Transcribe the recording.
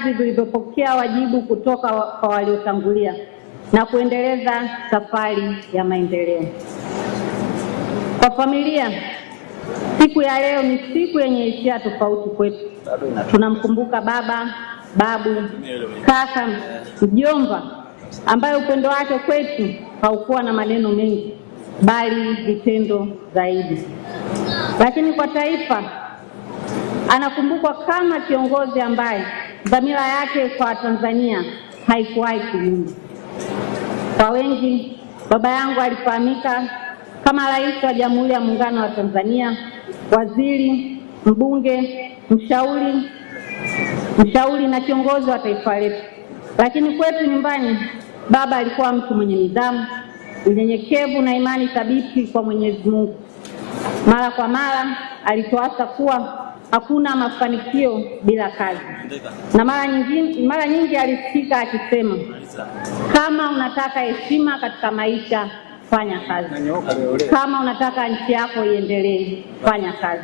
vizazi vilivyopokea wajibu kutoka kwa waliotangulia na kuendeleza safari ya maendeleo. Kwa familia, siku ya leo ni siku yenye hisia tofauti kwetu. Tunamkumbuka baba, babu, kaka, mjomba ambaye upendo wake kwetu haukuwa na maneno mengi bali vitendo zaidi. Lakini kwa taifa, anakumbukwa kama kiongozi ambaye dhamira yake kwa Tanzania haikuwahi kuyumba. Kwa wengi, baba yangu alifahamika kama rais wa Jamhuri ya Muungano wa Tanzania, waziri, mbunge, mshauri na kiongozi wa taifa letu. Lakini kwetu nyumbani, baba alikuwa mtu mwenye nidhamu, unyenyekevu na imani thabiti kwa Mwenyezi Mungu. Mara kwa mara alituasa kuwa hakuna mafanikio bila kazi. Na mara nyingi alisikika akisema, kama unataka heshima katika maisha, fanya kazi. Kama unataka nchi yako iendelee, fanya kazi.